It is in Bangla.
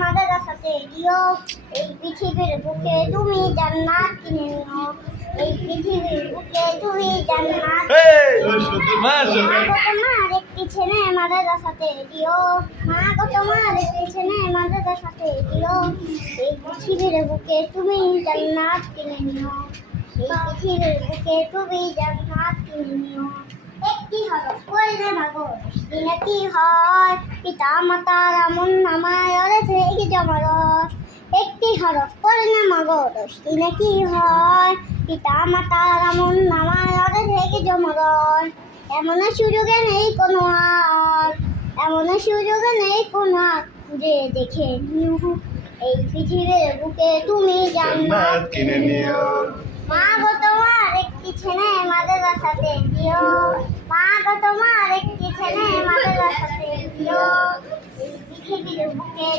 মাদ্রাসাতে দিও। এই পৃথিবীর বুকে তুমি জান্নাত কিনে নিও। এই পৃথিবীর বুকে তুমি জান্নাত মা গো তোমার একটি ছেলে মাদ্রাসাতে দিও। মা গো তোমার একটি ছেলে মাদ্রাসাতে দিও। এই পৃথিবীর বুকে তুমি জান্নাত কিনে নিও। এই পৃথিবীর বুকে তুমি জান্নাত কিনে নিও। একটি হরফ পড়লে মাগো দিনে কি হয়, পিতা মাতার আমল নামায় অরেছে কি জমরত। একটি হরফ পড়লে মাগো দিনে কি হয়, পিতা মাতার আমল নামায় অরেছে কি জমরত। এমন সুযোগে নেই কোনো আর, এমন সুযোগে নেই কোনো আর, যে দেখে নিও এই পৃথিবীর বুকে তুমি জান্নাত কিনে নিও। মা গো তোমার একটি ছেলে মাদ্রাসাতে দিও। মা গো তোমার একটি ছেলে মাদ্রাসাতে দিও। এই পৃথিবীর বুকে